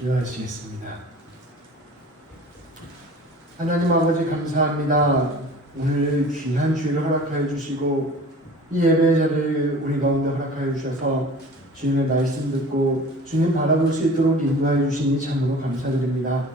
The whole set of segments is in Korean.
기도하시겠습니다. 하나님 아버지 감사합니다. 오늘 귀한 주일을 허락하여 주시고 이 예배 자리를 우리 가운데 허락하여 주셔서 주님의 말씀 듣고 주님 바라볼 수 있도록 인도하여 주시니 참으로 감사드립니다.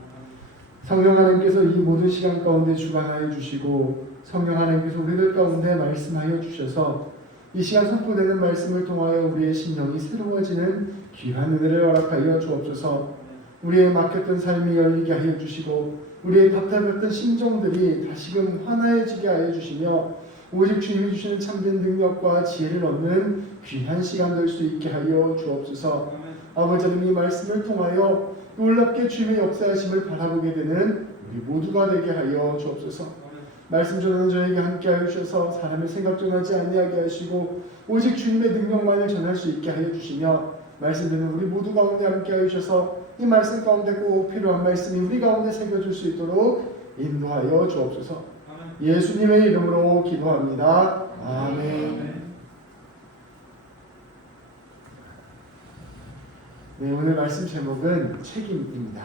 성령 하나님께서 이 모든 시간 가운데 주관하여 주시고 성령 하나님께서 우리들 가운데 말씀하여 주셔서 이 시간 선포되는 말씀을 통하여 우리의 심령이 새로워지는 귀한 은혜를 허락하여 주옵소서. 우리의 막혔던 삶이 열리게 하여 주시고 우리의 답답했던 심정들이 다시금 환해지게 하여 주시며 오직 주님이 주시는 참된 능력과 지혜를 얻는 귀한 시간 될 수 있게 하여 주옵소서. 아버지 하나님 이 말씀을 통하여 놀랍게 주님의 역사하심을 바라보게 되는 우리 모두가 되게 하여 주옵소서. 말씀 전하는 저에게 함께 하여 주셔서 사람의 생각 전하지 아니하게 하시고 오직 주님의 능력만을 전할 수 있게 하여 주시며 말씀 듣는 우리 모두 가운데 함께 하여 주셔서 이 말씀 가운데 꼭 필요한 말씀이 우리 가운데 새겨질 수 있도록 인도하여 주옵소서. 예수님의 이름으로 기도합니다. 아멘. 네, 오늘 말씀 제목은 책임입니다.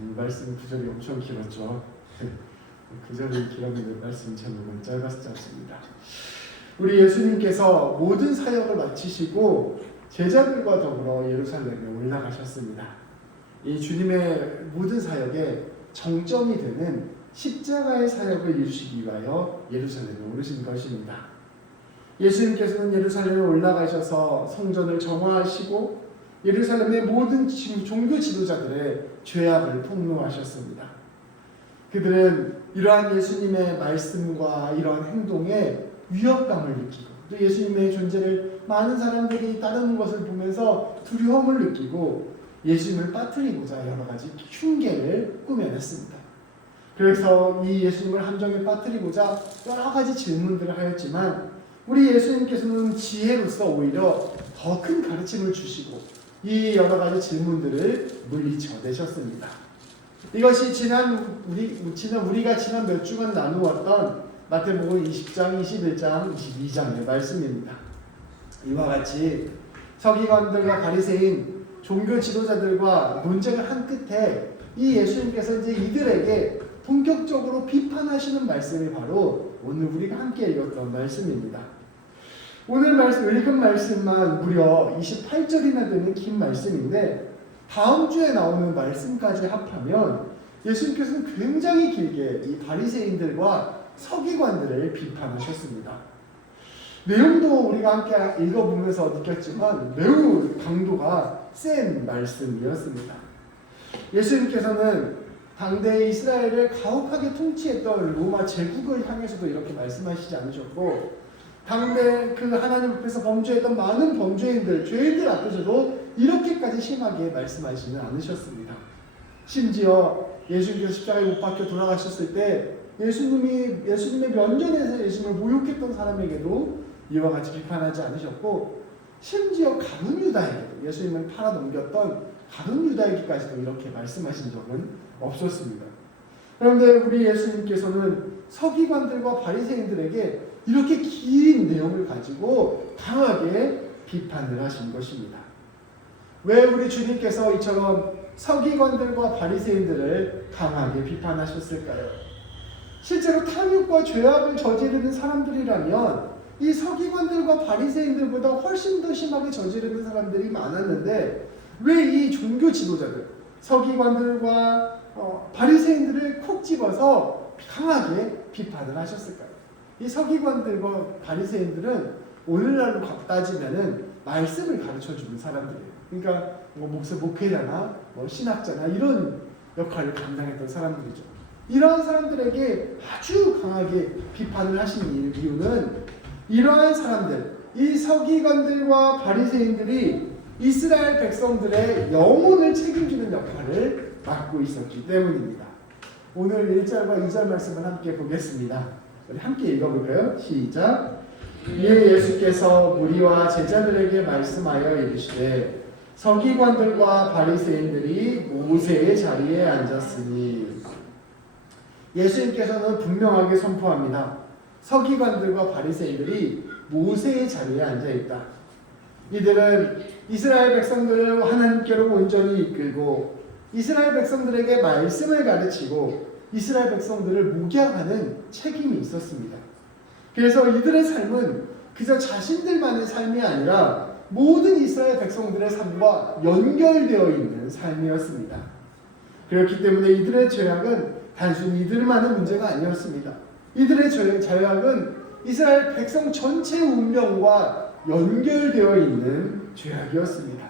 이 말씀 구절이 엄청 길었죠. 구절이 길었는데 말씀 제목은 짧아서 짧습니다. 우리 예수님께서 모든 사역을 마치시고 제자들과 더불어 예루살렘에 올라가셨습니다. 이 주님의 모든 사역의 정점이 되는 십자가의 사역을 이루시기 위하여 예루살렘에 오르신 것입니다. 예수님께서는 예루살렘에 올라가셔서 성전을 정화하시고 예루살렘의 모든 종교 지도자들의 죄악을 폭로하셨습니다. 그들은 이러한 예수님의 말씀과 이러한 행동에 위협감을 느끼고 또 예수님의 존재를 많은 사람들이 따르는 것을 보면서 두려움을 느끼고 예수님을 빠뜨리고자 여러 가지 흉계를 꾸며냈습니다. 그래서 이 예수님을 함정에 빠뜨리고자 여러 가지 질문들을 하였지만 우리 예수님께서는 지혜로서 오히려 더 큰 가르침을 주시고 이 여러 가지 질문들을 물리쳐내셨습니다. 이것이 우리가 지난 몇 주간 나누었던 마태복음 20장, 21장, 22장의 말씀입니다. 이와 같이 서기관들과 바리새인, 종교 지도자들과 논쟁을 한 끝에 이 예수님께서 이제 이들에게 본격적으로 비판하시는 말씀이 바로 오늘 우리가 함께 읽었던 말씀입니다. 오늘 읽은 말씀만 무려 28절이나 되는 긴 말씀인데 다음 주에 나오는 말씀까지 합하면 예수님께서는 굉장히 길게 이 바리새인들과 서기관들을 비판하셨습니다. 내용도 우리가 함께 읽어보면서 느꼈지만 매우 강도가 센 말씀이었습니다. 예수님께서는 당대 이스라엘을 가혹하게 통치했던 로마 제국을 향해서도 이렇게 말씀하시지 않으셨고 당대 그 하나님 앞에서 범죄했던 많은 범죄인들, 죄인들 앞에서도 이렇게까지 심하게 말씀하시지는 않으셨습니다. 심지어 예수님께서 십자가에 못 박혀 돌아가셨을 때 예수님의 면전에서 예수님을 모욕했던 사람에게도 이와 같이 비판하지 않으셨고 심지어 가룟 유다에게 예수님을 팔아 넘겼던 가룟 유다에게까지도 이렇게 말씀하신 적은 없었습니다. 그런데 우리 예수님께서는 서기관들과 바리새인들에게 이렇게 긴 내용을 가지고 강하게 비판을 하신 것입니다. 왜 우리 주님께서 이처럼 서기관들과 바리새인들을 강하게 비판하셨을까요? 실제로 탐욕과 죄악을 저지르는 사람들이라면 이 서기관들과 바리새인들보다 훨씬 더 심하게 저지르는 사람들이 많았는데 왜 이 종교 지도자들, 서기관들과 바리새인들을 콕 집어서 강하게 비판을 하셨을까요? 이 서기관들과 바리새인들은 오늘날로 따지면은 말씀을 가르쳐주는 사람들이에요. 그러니까 목회자나 신학자나 이런 역할을 감당했던 사람들이죠. 이러한 사람들에게 아주 강하게 비판을 하신 이유는 이러한 사람들, 이 서기관들과 바리새인들이 이스라엘 백성들의 영혼을 책임지는 역할을 맡고 있었기 때문입니다. 오늘 1절과 2절 말씀을 함께 보겠습니다. 우리 함께 읽어볼까요? 시작. 이에 예수께서 무리와 제자들에게 말씀하여 이르시되 서기관들과 바리새인들이 모세의 자리에 앉았으니 예수님께서는 분명하게 선포합니다. 서기관들과 바리새인들이 모세의 자리에 앉아있다. 이들은 이스라엘 백성들을 하나님께 하나님께로 온전히 이끌고 이스라엘 백성들에게 말씀을 가르치고 이스라엘 백성들을 목양하는 책임이 있었습니다. 그래서 이들의 삶은 그저 자신들만의 삶이 아니라 모든 이스라엘 백성들의 삶과 연결되어 있는 삶이었습니다. 그렇기 때문에 이들의 죄악은 단순히 이들만의 문제가 아니었습니다. 이들의 죄악은 이스라엘 백성 전체의 운명과 연결되어 있는 죄악이었습니다.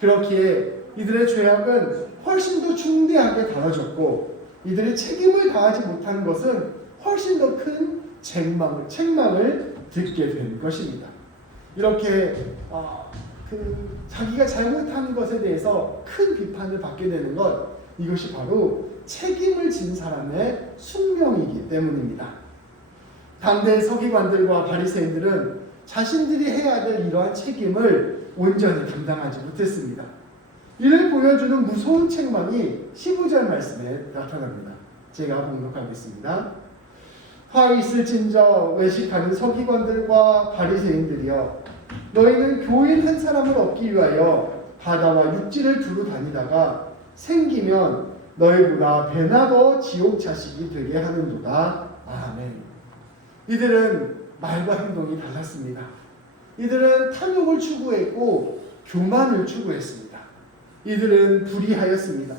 그렇기에 이들의 죄악은 훨씬 더 중대하게 다뤄졌고 이들의 책임을 다하지 못한 것은 훨씬 더 큰 책망을 듣게 된 것입니다. 이렇게 자기가 잘못한 것에 대해서 큰 비판을 받게 되는 것, 이것이 바로 책임을 진 사람의 숙명이기 때문입니다. 당대 서기관들과 바리새인들은 자신들이 해야 될 이러한 책임을 온전히 감당하지 못했습니다. 이를 보여주는 무서운 책망이 15절 말씀에 나타납니다. 제가 봉독하겠습니다. 화 있을진저 외식하는 서기관들과 바리새인들이여, 너희는 교인 한 사람을 얻기 위하여 바다와 육지를 두루 다니다가 생기면 너희보다 배나 더 지옥 자식이 되게 하는도다. 아멘. 이들은 말과 행동이 달랐습니다. 이들은 탐욕을 추구했고 교만을 추구했습니다. 이들은 불의하였습니다.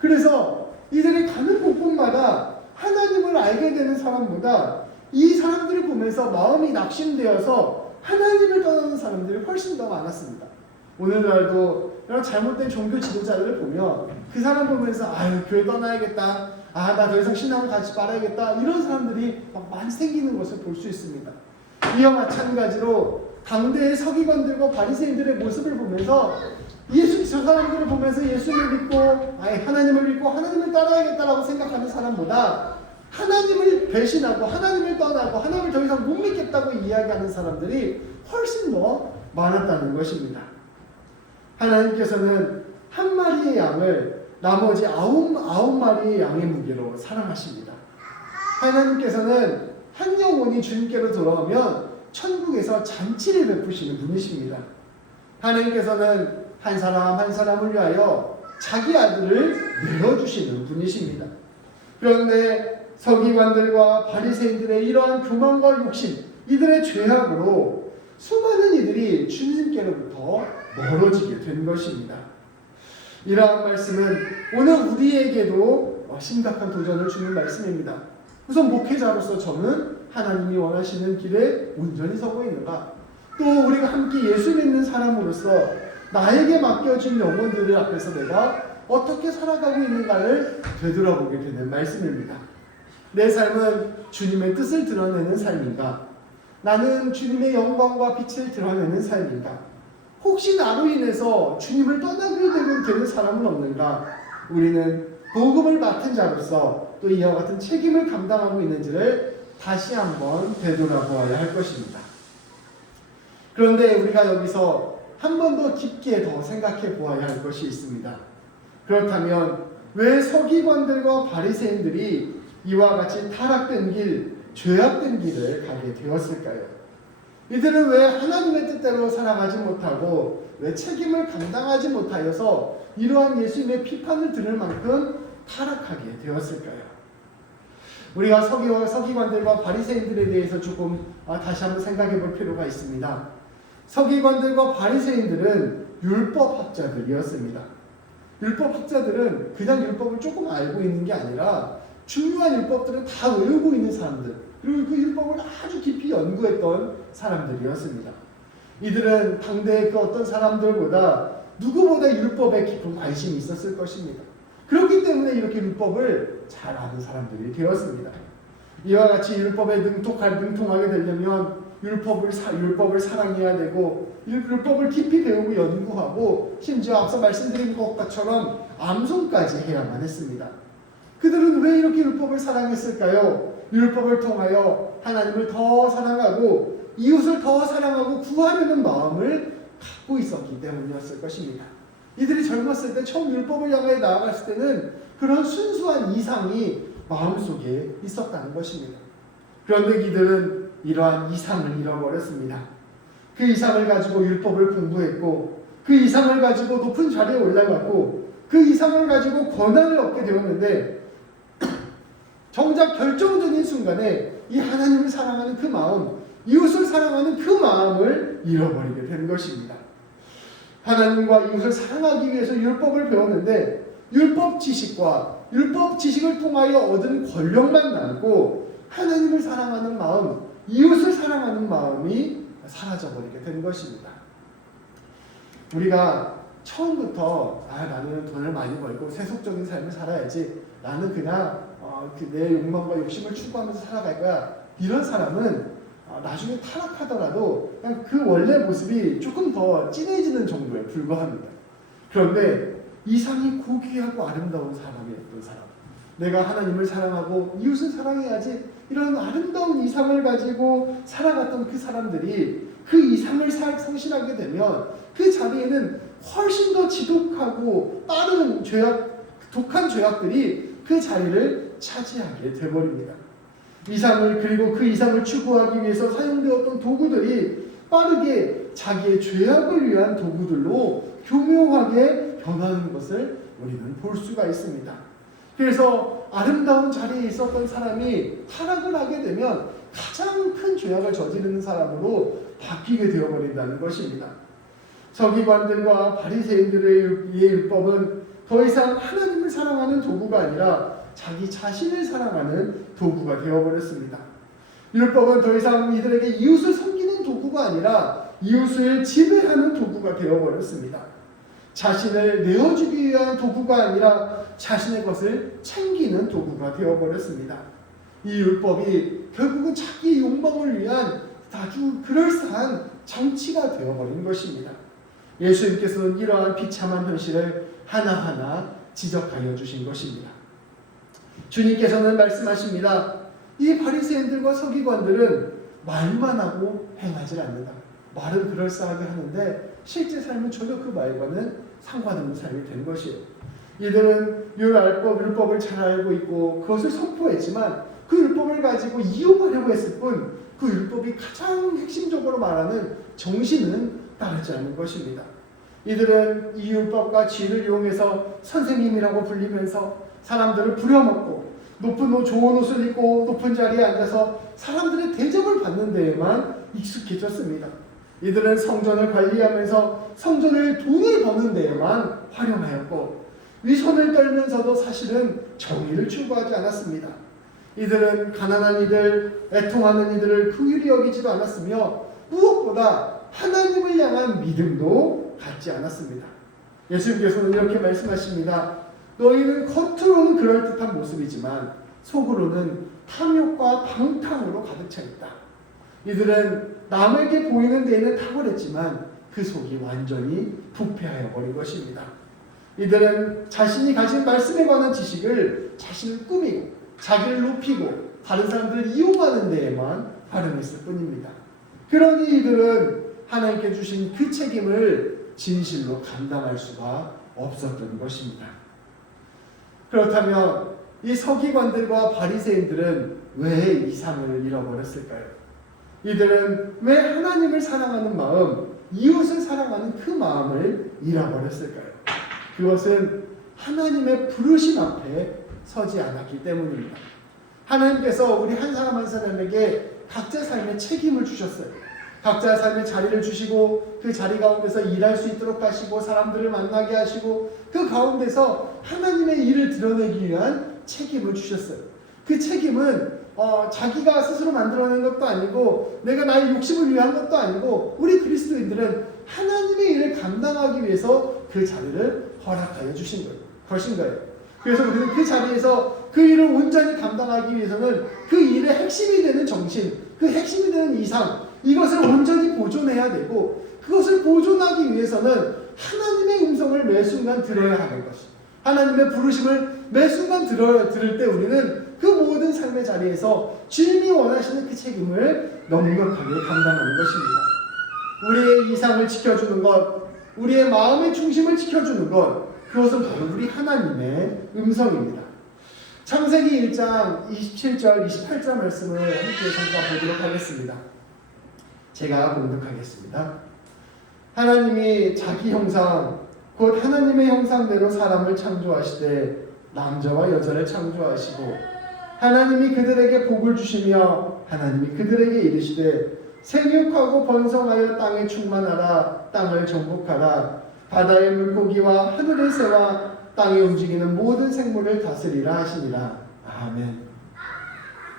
그래서 이들이 가는 곳곳마다 하나님을 알게 되는 사람보다 이 사람들을 보면서 마음이 낙심되어서 하나님을 떠나는 사람들이 훨씬 더 많았습니다. 오늘날도 이런 잘못된 종교 지도자들을 보면 그 사람 보면서 아유 교회 떠나야겠다, 나 더 이상 신앙을 같이 말아야겠다, 이런 사람들이 막 많이 생기는 것을 볼 수 있습니다. 이와 마찬가지로 당대의 서기관들과 바리새인들의 모습을 보면서 저 사람들을 보면서 예수를 믿고 하나님을 믿고 하나님을 따라야겠다라고 생각하는 사람보다 하나님을 배신하고 하나님을 떠나고 하나님을 더 이상 못 믿겠다고 이야기하는 사람들이 훨씬 더 많았다는 것입니다. 하나님께서는 한 마리의 양을 나머지 아홉 마리의 양의 무게로 사랑하십니다. 하나님께서는 한 영혼이 주님께로 돌아오면 천국에서 잔치를 베푸시는 분이십니다. 하나님께서는 한 사람 한 사람을 위하여 자기 아들을 내어주시는 분이십니다. 그런데 서기관들과 바리새인들의 이러한 교만과 욕심, 이들의 죄악으로 수많은 이들이 주님께로부터 멀어지게 된 것입니다. 이러한 말씀은 오늘 우리에게도 심각한 도전을 주는 말씀입니다. 우선 목회자로서 저는 하나님이 원하시는 길에 온전히 서고 있는가? 또 우리가 함께 예수 믿는 사람으로서 나에게 맡겨진 영혼들을 앞에서 내가 어떻게 살아가고 있는가를 되돌아보게 되는 말씀입니다. 내 삶은 주님의 뜻을 드러내는 삶인가? 나는 주님의 영광과 빛을 드러내는 삶인가? 혹시 나로 인해서 주님을 떠나게 되는 사람은 없는가? 우리는 복음을 맡은 자로서 또 이와 같은 책임을 감당하고 있는지를 다시 한번 되돌아보아야 할 것입니다. 그런데 우리가 여기서 한 번 더 깊게 더 생각해 보아야 할 것이 있습니다. 그렇다면 왜 서기관들과 바리새인들이 이와 같이 타락된 길, 죄악된 길을 가게 되었을까요? 이들은 왜 하나님의 뜻대로 살아가지 못하고 왜 책임을 감당하지 못하여서 이러한 예수님의 비판을 들을 만큼 타락하게 되었을까요? 우리가 서기관들과 바리새인들에 대해서 조금 다시 한번 생각해 볼 필요가 있습니다. 서기관들과 바리새인들은 율법학자들이었습니다. 율법학자들은 그냥 율법을 조금 알고 있는 게 아니라 중요한 율법들은 다 외우고 있는 사람들, 그리고 그 율법을 아주 깊이 연구했던 사람들이었습니다. 이들은 당대의 그 어떤 사람들보다 누구보다 율법에 깊은 관심이 있었을 것입니다. 그렇기 때문에 이렇게 율법을 잘 아는 사람들이 되었습니다. 이와 같이 율법에 능통하게 되려면 율법을 사랑해야 되고 율법을 깊이 배우고 연구하고 심지어 앞서 말씀드린 것처럼 암송까지 해야만 했습니다. 그들은 왜 이렇게 율법을 사랑했을까요? 율법을 통하여 하나님을 더 사랑하고 이웃을 더 사랑하고 구하려는 마음을 갖고 있었기 때문이었을 것입니다. 이들이 젊었을 때 처음 율법을 향해 나아갔을 때는 그런 순수한 이상이 마음속에 있었다는 것입니다. 그런데 이들은 이러한 이상을 잃어버렸습니다. 그 이상을 가지고 율법을 공부했고 그 이상을 가지고 높은 자리에 올라갔고 그 이상을 가지고 권한을 얻게 되었는데 정작 결정적인 순간에 이 하나님을 사랑하는 그 마음, 이웃을 사랑하는 그 마음을 잃어버리게 된 것입니다. 하나님과 이웃을 사랑하기 위해서 율법을 배웠는데 율법 지식을 통하여 얻은 권력만 남고 하나님을 사랑하는 마음, 이웃을 사랑하는 마음이 사라져버리게 된 것입니다. 우리가 처음부터 나는 돈을 많이 벌고 세속적인 삶을 살아야지, 나는 그냥 내 욕망과 욕심을 추구하면서 살아갈 거야, 이런 사람은 나중에 타락하더라도 그냥 그 원래 모습이 조금 더 진해지는 정도에 불과합니다. 그런데 이상이 고귀하고 아름다운 사람이었던 사람, 내가 하나님을 사랑하고 이웃을 사랑해야지, 이런 아름다운 이상을 가지고 살아갔던 그 사람들이 그 이상을 성실하게 되면 그 자리에는 훨씬 더 지독하고 빠른 독한 죄악들이 그 자리를 차지하게 되어버립니다. 그리고 그 이상을 추구하기 위해서 사용되었던 도구들이 빠르게 자기의 죄악을 위한 도구들로 교묘하게 변하는 것을 우리는 볼 수가 있습니다. 그래서 아름다운 자리에 있었던 사람이 타락을 하게 되면 가장 큰 죄악을 저지르는 사람으로 바뀌게 되어버린다는 것입니다. 서기관들과 바리새인들의 율법은 더 이상 하나님을 사랑하는 도구가 아니라 자기 자신을 사랑하는 도구가 되어버렸습니다. 율법은 더 이상 이들에게 이웃을 섬기는 도구가 아니라 이웃을 지배하는 도구가 되어버렸습니다. 자신을 내어주기 위한 도구가 아니라 자신의 것을 챙기는 도구가 되어버렸습니다. 이 율법이 결국은 자기 욕망을 위한 아주 그럴싸한 정치가 되어버린 것입니다. 예수님께서는 이러한 비참한 현실을 하나하나 지적하여 주신 것입니다. 주님께서는 말씀하십니다. 이 바리새인들과 서기관들은 말만 하고 행하지 않는다. 말은 그럴싸하게 하는데 실제 삶은 전혀 그 말과는 상관없는 삶이 된 것이에요. 이들은 율법을 잘 알고 있고 그것을 선포했지만 그 율법을 가지고 이용하려고 했을 뿐 그 율법이 가장 핵심적으로 말하는 정신은 따르지 않는 것입니다. 이들은 이 율법과 지혜를 이용해서 선생님이라고 불리면서 사람들을 부려먹고 좋은 옷을 입고 높은 자리에 앉아서 사람들의 대접을 받는 데에만 익숙해졌습니다. 이들은 성전을 관리하면서 성전을 돈을 버는 데에만 활용하였고 위선을 떨면서도 사실은 정의를 추구하지 않았습니다. 이들은 가난한 이들, 애통하는 이들을 긍휼히 여기지도 않았으며 무엇보다 하나님을 향한 믿음도 갖지 않았습니다. 예수님께서는 이렇게 말씀하십니다. 너희는 겉으로는 그럴듯한 모습이지만 속으로는 탐욕과 방탕으로 가득 차 있다. 이들은 남에게 보이는 데에는 탁월했지만 그 속이 완전히 부패하여 버린 것입니다. 이들은 자신이 가진 말씀에 관한 지식을 자신을 꾸미고 자기를 높이고 다른 사람들을 이용하는 데에만 활용했을 뿐입니다. 그러니 이들은 하나님께 주신 그 책임을 진실로 감당할 수가 없었던 것입니다. 그렇다면 이 서기관들과 바리새인들은 왜 이상을 잃어버렸을까요? 이들은 왜 하나님을 사랑하는 마음, 이웃을 사랑하는 그 마음을 잃어버렸을까요? 그것은 하나님의 부르심 앞에 서지 않았기 때문입니다. 하나님께서 우리 한 사람 한 사람에게 각자 삶의 책임을 주셨어요. 각자 삶의 자리를 주시고 그 자리 가운데서 일할 수 있도록 하시고 사람들을 만나게 하시고 그 가운데서 하나님의 일을 드러내기 위한 책임을 주셨어요. 그 책임은 자기가 스스로 만들어낸 것도 아니고 내가 나의 욕심을 위한 것도 아니고 우리 그리스도인들은 하나님의 일을 감당하기 위해서 그 자리를 허락하여 주신 거예요. 그래서 우리는 그 자리에서 그 일을 온전히 감당하기 위해서는 그 일의 핵심이 되는 정신, 그 핵심이 되는 이상, 이것을 온전히 보존해야 되고 그것을 보존하기 위해서는 하나님의 음성을 매 순간 들어야 하는 것이, 하나님의 부르심을 매 순간 들을 때 우리는 그 모든 삶의 자리에서 주님이 원하시는 그 책임을 넉넉하게 감당하는 것입니다. 우리의 이상을 지켜주는 것, 우리의 마음의 중심을 지켜주는 것, 그것은 바로 우리 하나님의 음성입니다. 창세기 1장 27절 28절 말씀을 함께 잠깐 보도록 하겠습니다. 제가 봉독하겠습니다. 하나님이 자기 형상 곧 하나님의 형상대로 사람을 창조하시되 남자와 여자를 창조하시고 하나님이 그들에게 복을 주시며 하나님이 그들에게 이르시되 생육하고 번성하여 땅에 충만하라 땅을 정복하라 바다의 물고기와 하늘의 새와 땅에 움직이는 모든 생물을 다스리라 하시니라. 아멘.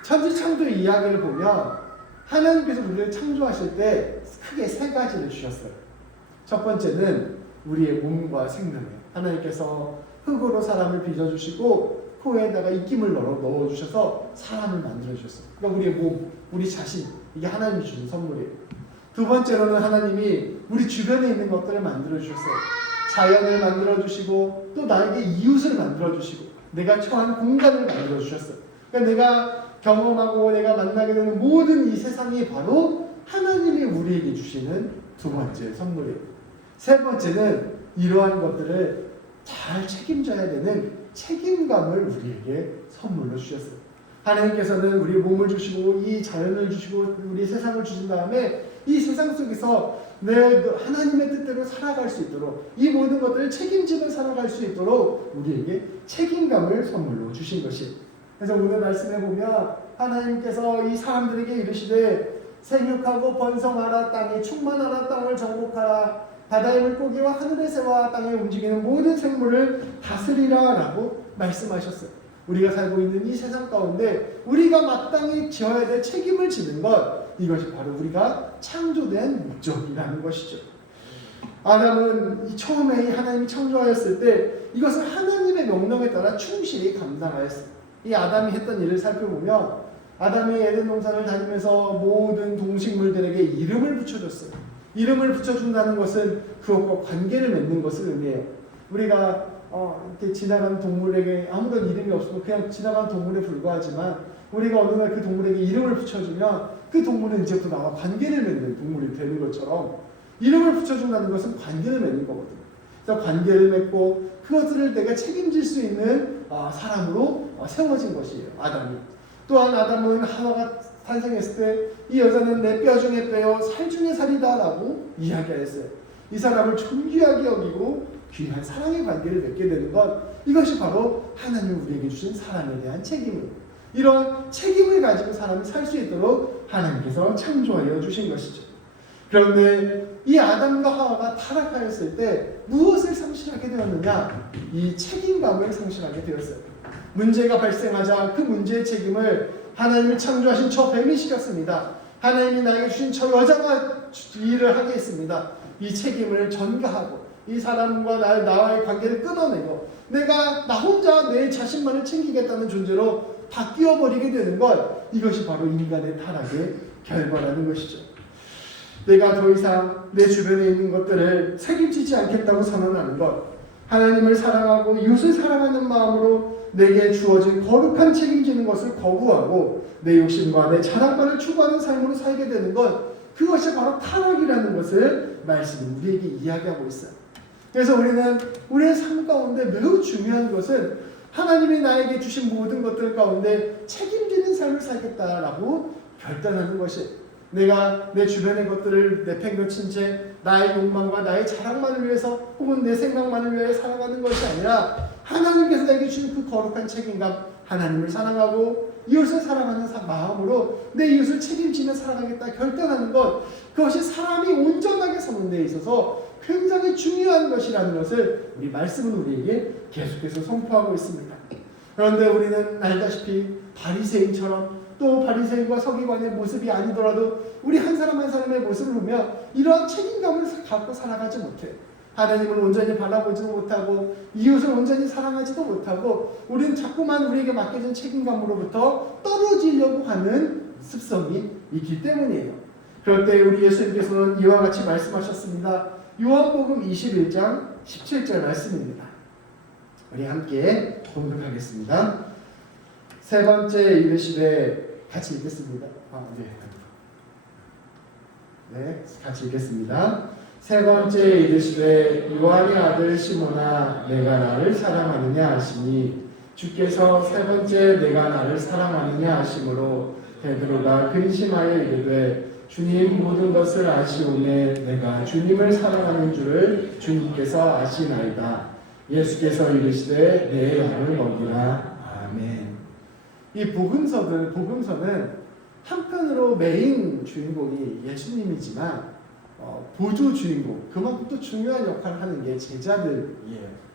천지창조 이야기를 보면 하나님께서 우리를 창조하실 때 크게 세 가지를 주셨어요. 첫 번째는 우리의 몸과 생명이에요. 하나님께서 흙으로 사람을 빚어주시고 코에다가 입김을 넣어주셔서 사람을 만들어주셨어요. 그러니까 우리의 몸, 우리 자신, 이게 하나님이 주신 선물이에요. 두 번째로는 하나님이 우리 주변에 있는 것들을 만들어주셨어요. 자연을 만들어주시고 또 나에게 이웃을 만들어주시고 내가 처한 공간을 만들어주셨어요. 그러니까 내가 경험하고 내가 만나게 되는 모든 이 세상이 바로 하나님이 우리에게 주시는 두 번째 선물이에요. 세 번째는 이러한 것들을 잘 책임져야 되는 책임감을 우리에게 선물로 주셨어요. 하나님께서는 우리 몸을 주시고 이 자연을 주시고 우리 세상을 주신 다음에 이 세상 속에서 내 하나님의 뜻대로 살아갈 수 있도록 이 모든 것들을 책임지며 살아갈 수 있도록 우리에게 책임감을 선물로 주신 것이에요. 그래서 오늘 말씀해 보면 하나님께서 이 사람들에게 이르시되 생육하고 번성하라 땅에 충만하라 땅을 정복하라 바다의 물고기와 하늘의 새와 땅에 움직이는 모든 생물을 다스리라 라고 말씀하셨어요. 우리가 살고 있는 이 세상 가운데 우리가 마땅히 지어야 될 책임을 지는 것, 이것이 바로 우리가 창조된 목적이라는 것이죠. 아담은 처음에 하나님이 창조하였을 때 이것을 하나님의 명령에 따라 충실히 감당하였어요. 이 아담이 했던 일을 살펴보면 아담이 에덴 동산을 다니면서 모든 동식물들에게 이름을 붙여줬어요. 이름을 붙여준다는 것은 그것과 관계를 맺는 것을 의미해요. 우리가 이렇게 지나가는 동물에게 아무런 이름이 없으면 그냥 지나가는 동물에 불과하지만 우리가 어느 날 그 동물에게 이름을 붙여주면 그 동물은 이제부터 나와 관계를 맺는 동물이 되는 것처럼 이름을 붙여준다는 것은 관계를 맺는 거거든요. 그래서 관계를 맺고 그것들을 내가 책임질 수 있는 사람으로 세워진 것이에요. 아담이. 또한 아담은 하와가 탄생했을 때 이 여자는 내 뼈 중에 뼈요 살 중에 살이다 라고 이야기했어요. 이 사람을 존귀하게 여기고 귀한 사랑의 관계를 맺게 되는 것, 이것이 바로 하나님 우리에게 주신 사람에 대한 책임을, 이런 책임을 가지고 사람이 살 수 있도록 하나님께서 창조하여 주신 것이죠. 그런데 이 아담과 하와가 타락하였을 때 무엇을 상실하게 되었느냐? 이 책임감을 상실하게 되었어요. 문제가 발생하자 그 문제의 책임을 하나님이 창조하신 저 뱀이 시켰습니다. 하나님이 나에게 주신 저 여자가 일을 하게 했습니다. 이 책임을 전가하고 이 사람과 나와의 관계를 끊어내고 내가 나 혼자 내 자신만을 챙기겠다는 존재로 바뀌어버리게 되는 것, 이것이 바로 인간의 타락의 결과라는 것이죠. 내가 더 이상 내 주변에 있는 것들을 책임지지 않겠다고 선언하는 것, 하나님을 사랑하고 이웃을 사랑하는 마음으로 내게 주어진 거룩한 책임지는 것을 거부하고 내 욕심과 내 자랑만을 추구하는 삶으로 살게 되는 것, 그것이 바로 타락이라는 것을 말씀이 우리에게 이야기하고 있어요. 그래서 우리는 우리의 삶 가운데 매우 중요한 것은 하나님이 나에게 주신 모든 것들 가운데 책임지는 삶을 살겠다라고 결단하는 것이, 내가 내 주변의 것들을 내팽겨친 채 나의 욕망과 나의 자랑만을 위해서 혹은 내 생각만을 위해 살아가는 것이 아니라 하나님께서 나에게 주신 그 거룩한 책임감, 하나님을 사랑하고 이웃을 사랑하는 마음으로 내 이웃을 책임지며 살아가겠다 결단하는 것, 그것이 사람이 온전하게 사는 데 있어서 굉장히 중요한 것이라는 것을 우리 말씀은 우리에게 계속해서 선포하고 있습니다. 그런데 우리는 알다시피 바리새인처럼, 또 바리새인과 서기관의 모습이 아니더라도 우리 한 사람 한 사람의 모습을 보며 이러한 책임감을 갖고 살아가지 못해. 하나님을 온전히 바라보지도 못하고 이웃을 온전히 사랑하지도 못하고 우리는 자꾸만 우리에게 맡겨진 책임감으로부터 떨어지려고 하는 습성이 있기 때문이에요. 그럴 때 우리 예수님께서는 이와 같이 말씀하셨습니다. 요한복음 21장 17절 말씀입니다. 우리 함께 봉독하겠습니다. 세 번째 이르시되, 같이 읽겠습니다. 네, 같이 읽겠습니다. 세 번째 이르시되 요한의 아들 시몬아 내가 나를 사랑하느냐 하시니, 주께서 세 번째 내가 나를 사랑하느냐 하심으로 베드로가 근심하여 이르되 주님 모든 것을 아시오매 내가 주님을 사랑하는 줄을 주님께서 아시나이다. 예수께서 이르시되 내 양을 먹이라. 아멘. 이 복음서는 한편으로 메인 주인공이 예수님이지만 보조 주인공, 그만큼 또 중요한 역할을 하는 게 제자들이에요.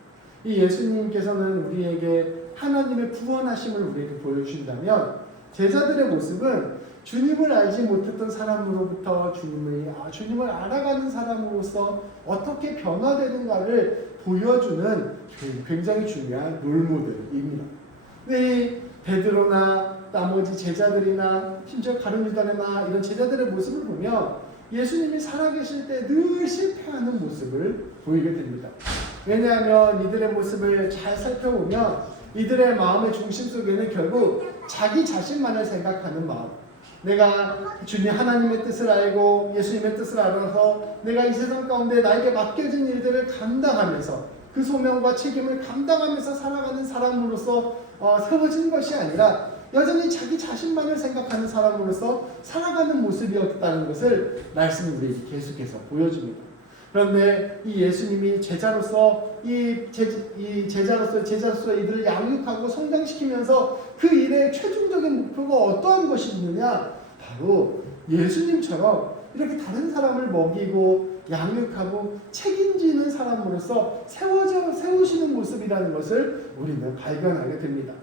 이 예수님께서는 우리에게 하나님의 구원하심을 우리에게 보여주신다면 제자들의 모습은 주님을 알지 못했던 사람으로부터 주님을 알아가는 사람으로서 어떻게 변화되는가를 보여주는 굉장히 중요한 롤모델입니다. 근데 베드로나 나머지 제자들이나 심지어 가룟 유다나 이런 제자들의 모습을 보면 예수님이 살아계실 때 늘 실패하는 모습을 보이게 됩니다. 왜냐하면 이들의 모습을 잘 살펴보면 이들의 마음의 중심 속에는 결국 자기 자신만을 생각하는 마음, 내가 주님 하나님의 뜻을 알고 예수님의 뜻을 알아서 내가 이 세상 가운데 나에게 맡겨진 일들을 감당하면서 그 소명과 책임을 감당하면서 살아가는 사람으로서 세워진 것이 아니라 여전히 자기 자신만을 생각하는 사람으로서 살아가는 모습이었다는 것을 말씀이 우리에게 계속해서 보여줍니다. 그런데 이 예수님이 제자로서 제자로서 이들을 양육하고 성장시키면서 그 일의 최종적인 목표가 어떠한 것이 있느냐? 바로 예수님처럼 이렇게 다른 사람을 먹이고 양육하고 책임지는 사람으로서 세우시는 모습이라는 것을 우리는 발견하게 됩니다.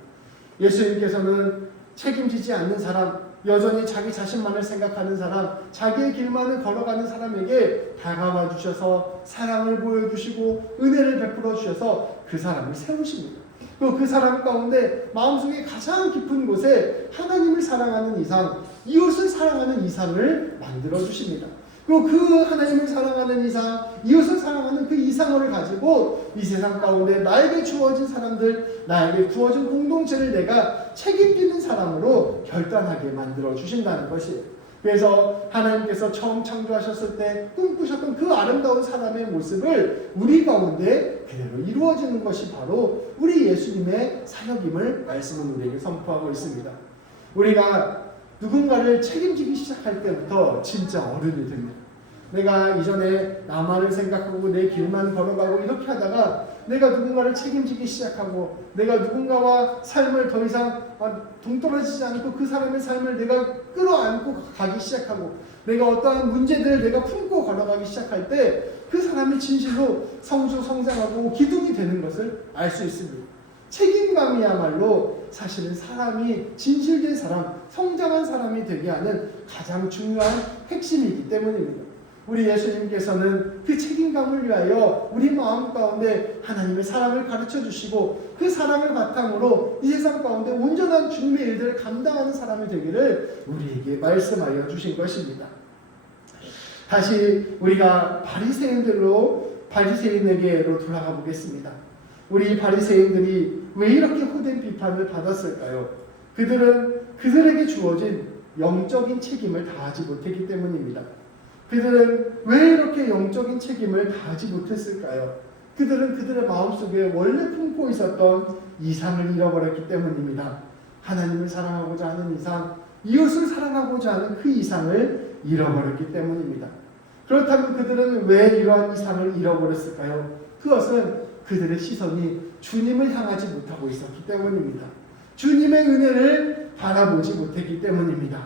예수님께서는 책임지지 않는 사람, 여전히 자기 자신만을 생각하는 사람, 자기의 길만을 걸어가는 사람에게 다가와 주셔서 사랑을 보여주시고 은혜를 베풀어 주셔서 그 사람을 세우십니다. 또 그 사람 가운데 마음속에 가장 깊은 곳에 하나님을 사랑하는 이상, 이웃을 사랑하는 이상을 만들어 주십니다. 그리고 그 하나님을 사랑하는 이상, 이웃을 사랑하는 그 이상을 가지고 이 세상 가운데 나에게 주어진 사람들, 나에게 주어진 공동체를 내가 책임지는 사람으로 결단하게 만들어 주신다는 것이에요. 그래서 하나님께서 처음 창조하셨을 때 꿈꾸셨던 그 아름다운 사람의 모습을 우리 가운데 그대로 이루어지는 것이 바로 우리 예수님의 사역임을 말씀은 우리에게 선포하고 있습니다. 우리가 누군가를 책임지기 시작할 때부터 진짜 어른이 됩니다. 내가 이전에 나만을 생각하고 내 길만 걸어가고 이렇게 하다가 내가 누군가를 책임지기 시작하고 내가 누군가와 삶을 더 이상 동떨어지지 않고 그 사람의 삶을 내가 끌어안고 가기 시작하고 내가 어떠한 문제들을 내가 품고 걸어가기 시작할 때 그 사람이 진실로 성장하고 기둥이 되는 것을 알 수 있습니다. 책임감이야말로 사실은 사람이 진실된 사람, 성장한 사람이 되게 하는 가장 중요한 핵심이기 때문입니다. 우리 예수님께서는 그 책임감을 위하여 우리 마음 가운데 하나님의 사랑을 가르쳐 주시고 그 사랑을 바탕으로 이 세상 가운데 온전한 주님의 일들을 감당하는 사람이 되기를 우리에게 말씀하여 주신 것입니다. 다시 우리가 바리새인에게로 돌아가 보겠습니다. 우리 바리새인들이 왜 이렇게 호된 비판을 받았을까요? 그들에게 주어진 영적인 책임을 다하지 못했기 때문입니다. 그들은 왜 이렇게 영적인 책임을 다하지 못했을까요? 그들은 그들의 마음속에 원래 품고 있었던 이상을 잃어버렸기 때문입니다. 하나님을 사랑하고자 하는 이상, 이웃을 사랑하고자 하는 그 이상을 잃어버렸기 때문입니다. 그렇다면 그들은 왜 이러한 이상을 잃어버렸을까요? 그것은 그들의 시선이 주님을 향하지 못하고 있었기 때문입니다. 주님의 은혜를 바라보지 못했기 때문입니다.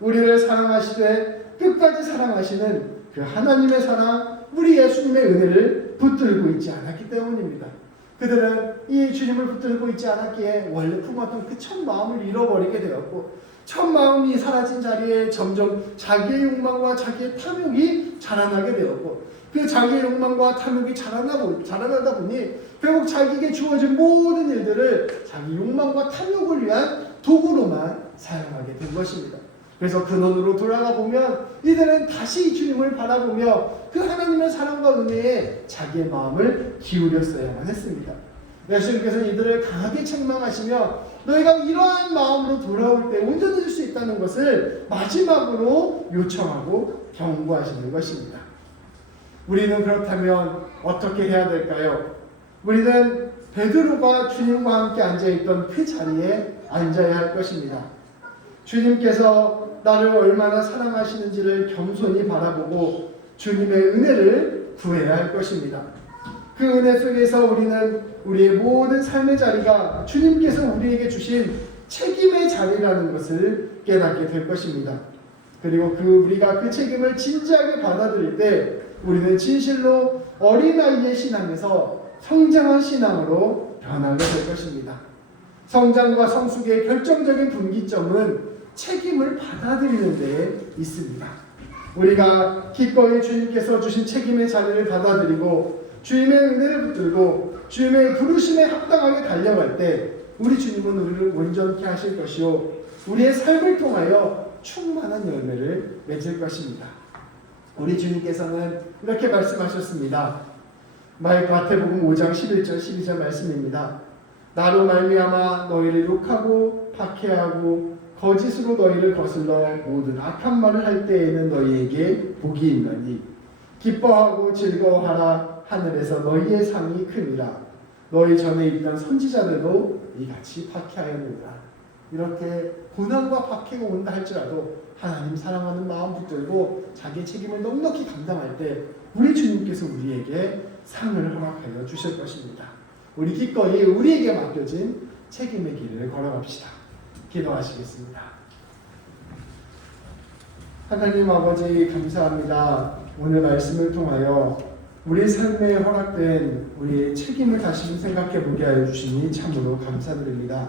우리를 사랑하시되 끝까지 사랑하시는 그 하나님의 사랑, 우리 예수님의 은혜를 붙들고 있지 않았기 때문입니다. 그들은 이 주님을 붙들고 있지 않았기에 원래 품었던 그 첫 마음을 잃어버리게 되었고 첫 마음이 사라진 자리에 점점 자기의 욕망과 자기의 탐욕이 자라나게 되었고 그 자기의 욕망과 탐욕이 자라나다 보니 결국 자기에게 주어진 모든 일들을 자기 욕망과 탐욕을 위한 도구로만 사용하게 된 것입니다. 그래서 근원으로 돌아가 보면 이들은 다시 주님을 바라보며 그 하나님의 사랑과 은혜에 자기의 마음을 기울였어야만 했습니다. 예수님께서는 이들을 강하게 책망하시며 너희가 이러한 마음으로 돌아올 때 온전해질 수 있다는 것을 마지막으로 요청하고 경고하시는 것입니다. 우리는 그렇다면 어떻게 해야 될까요? 우리는 베드로가 주님과 함께 앉아있던 그 자리에 앉아야 할 것입니다. 주님께서 나를 얼마나 사랑하시는지를 겸손히 바라보고 주님의 은혜를 구해야 할 것입니다. 그 은혜 속에서 우리는 우리의 모든 삶의 자리가 주님께서 우리에게 주신 책임의 자리라는 것을 깨닫게 될 것입니다. 그리고 우리가 그 책임을 진지하게 받아들일 때 우리는 진실로 어린아이의 신앙에서 성장한 신앙으로 변하게 될 것입니다. 성장과 성숙의 결정적인 분기점은 책임을 받아들이는 데에 있습니다. 우리가 기꺼이 주님께서 주신 책임의 자리를 받아들이고 주님의 은혜를 붙들고 주님의 부르심에 합당하게 달려갈 때 우리 주님은 우리를 온전케 하실 것이요 우리의 삶을 통하여 충만한 열매를 맺을 것입니다. 우리 주님께서는 이렇게 말씀하셨습니다. 마태복음 5장 11절 12절 말씀입니다. 나로 말미암아 너희를 욕하고 박해하고 거짓으로 너희를 거슬러 모든 악한 말을 할 때에는 너희에게 복이 있나니 기뻐하고 즐거워하라. 하늘에서 너희의 상이 크니라. 너희 전에 있던 선지자들도 이같이 박해하였느니라. 이렇게 고난과 박해가 온다 할지라도 하나님 사랑하는 마음 붙들고 자기의 책임을 넉넉히 감당할 때 우리 주님께서 우리에게 상을 허락하여 주실 것입니다. 우리 기꺼이 우리에게 맡겨진 책임의 길을 걸어갑시다. 기도하시겠습니다. 하나님 아버지 감사합니다. 오늘 말씀을 통하여 우리 삶에 허락된 우리의 책임을 다시 생각해 보게 하여 주시니 참으로 감사드립니다.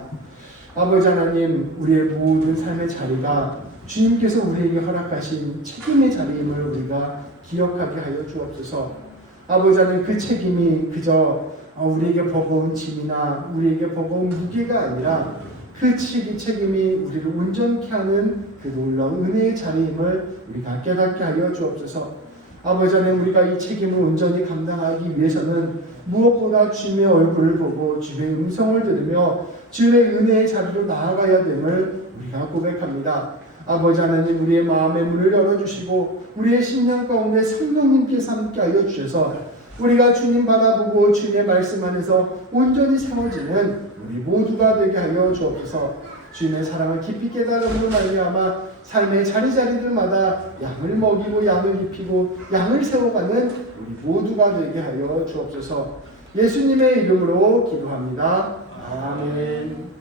아버지 하나님, 우리의 모든 삶의 자리가 주님께서 우리에게 허락하신 책임의 자리임을 우리가 기억하게 하여 주옵소서. 아버지 하나님, 그 책임이 그저 우리에게 버거운 짐이나 우리에게 버거운 무게가 아니라 그 책임이 우리를 온전케 하는 그 놀라운 은혜의 자리임을 우리가 깨닫게 하여 주옵소서. 아버지 하나님, 우리가 이 책임을 온전히 감당하기 위해서는 무엇보다 주님의 얼굴을 보고 주님의 음성을 들으며 주님의 은혜의 자리로 나아가야 됨을 우리가 고백합니다. 아버지 하나님, 우리의 마음의 문을 열어주시고 우리의 심령 가운데 성령님께서 함께하여 주셔서 우리가 주님 바라보고 주님의 말씀 안에서 온전히 세워지는 우리 모두가 되게 하여 주옵소서. 주님의 사랑을 깊이 깨달음으로 말미암아 삶의 자리자리들마다 양을 먹이고 양을 입히고 양을 세워가는 우리 모두가 되게 하여 주옵소서. 예수님의 이름으로 기도합니다. 아멘.